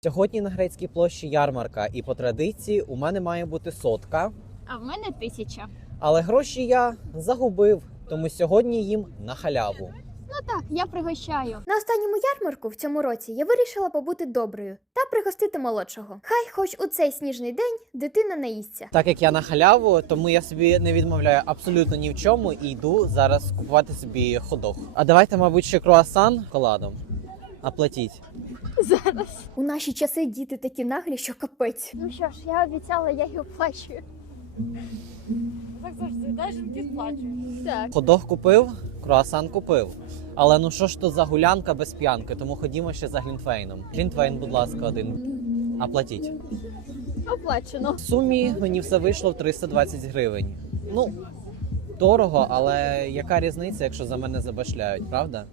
Сьогодні на Грецькій площі ярмарка, і по традиції у мене має бути 100, А в мене 1000. але гроші я загубив, тому сьогодні їм на халяву. Ну так, я пригощаю. На останньому ярмарку в цьому році я вирішила побути доброю та пригостити молодшого. Хай хоч у цей сніжний день дитина наїсться. Так як я на халяву, тому я собі не відмовляю абсолютно ні в чому і йду зараз купувати собі ходох. А давайте, мабуть, ще круасан з шоколадом. Оплатіть. Зараз. У наші часи діти такі наглі, що капець. Ну що ж, я обіцяла, я її оплачую. Так завжди, дай жінки сплачують. Так. Ходох купив, круасан купив. Але ну що ж то за гулянка без п'янки, тому ходімо ще за глінтвейном. Глінтвейн, будь ласка, один. Оплатіть. Оплачено. В сумі мені все вийшло в 320 гривень. Ну, дорого, але яка різниця, якщо за мене забашляють, правда?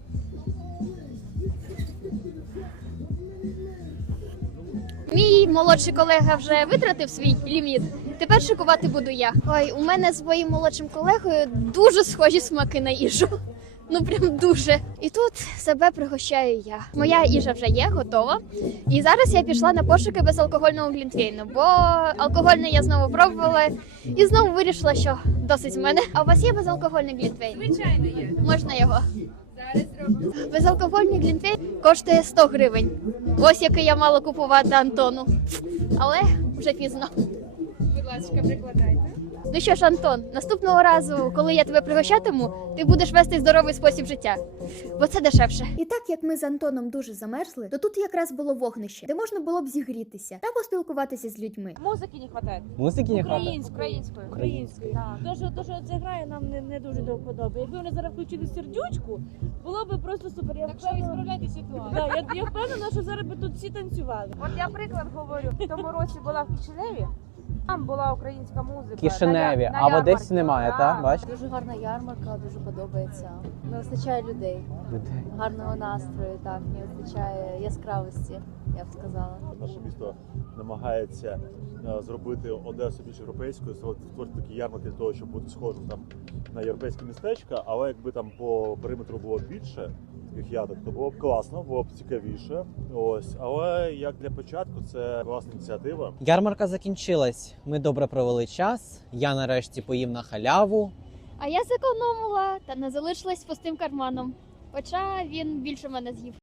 Мій молодший колега вже витратив свій ліміт. Тепер шикувати буду я. Ой, у мене з моїм молодшим колегою дуже схожі смаки на їжу. Ну прям дуже. І тут себе пригощаю я. Моя їжа вже є, готова. І зараз я пішла на пошуки безалкогольного глінтвейну, бо алкогольний я знову пробувала і знову вирішила, що досить з мене. А у вас є безалкогольний глінтвейн? Звичайно є. Можна його? Зараз зробимо. Безалкогольний глінтвейн коштує 100 гривень. Ось який я мала купувати Антону. Але вже пізно. Будь ласка, прикладайте. Ну що ж, Антон, наступного разу, коли я тебе пригощатиму, ти будеш вести здоровий спосіб життя, бо це дешевше. І так як ми з Антоном дуже замерзли, то тут якраз було вогнище, де можна було б зігрітися та поспілкуватися з людьми. Музики не вистачає. Музики не хватає? Української. Так. То, що це грає, нам не дуже до вподоби. Якби вони зараз включили сердючку, було б просто супер. Так що відправляйте ситуацію. Я впевнена, що зараз би тут всі танцювали. От я приклад говорю, в тому році була в Кишиневі, там була українська музика. Кишиневі, а в Одесі немає, так? Бачиш? Дуже гарна ярмарка, дуже подобається. Не вистачає людей, гарного настрою, так, не вистачає яскравості, я б сказала. Наше місто намагається зробити Одесу більш європейською, створити такі ярмарки для того, щоб бути схожим там на європейське містечко, але якби там по периметру було більше таких ядок, то було б класно, було б цікавіше. Ось, але як для початку це класна ініціатива. Ярмарка закінчилась. Ми добре провели час. Я нарешті поїв на халяву. А я зекономила та не залишилась з пустим карманом. Хоча він більше мене з'їв.